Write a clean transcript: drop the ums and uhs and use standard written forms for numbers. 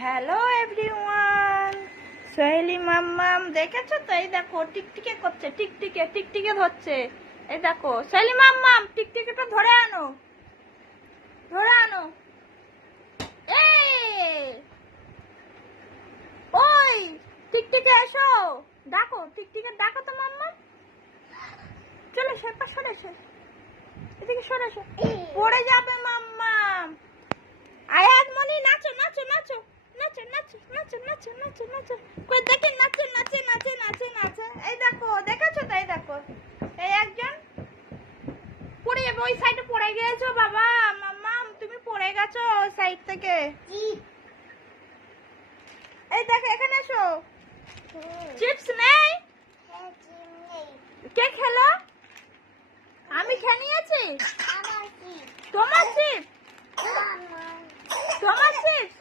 Hello everyone, Soheli মাম্মাম দেখেছো তো? এই দেখো টিকটিকে করছে, টিকটিকে টিকটিকে ধরছে। এই দেখো সোহেলি মাম্মাম, টিকটিকেটা ধরে আনো, ধরে আনো। এই ওই টিকটিকে এসো, ডাকো টিকটিকে, ডাকো তো মাম্মা। চলে এসো, এবার সরে এসো, এদিকে সরে এসো, পড়ে যাবে মাম্মাম। আয়াত মনি নাচো নাচো নাচো নাচো নাচো নাচো নাচো নাচো নাচো, কই দেখি নাচো নাচে নাচে নাচে নাচে। এই দেখো দেখেছো তো? এই দেখো এই একজন পড়ে যাবে, ওই সাইডে পড়ে গিয়েছো বাবা। মাম্মাম তুমি পড়ে গেছো ওই সাইড থেকে। এই দেখো এখানে এসো। চিপস নেই? কে খেলো? আমি খেয়ে নিয়েছি। তোমার চিপস, তোমার চিপস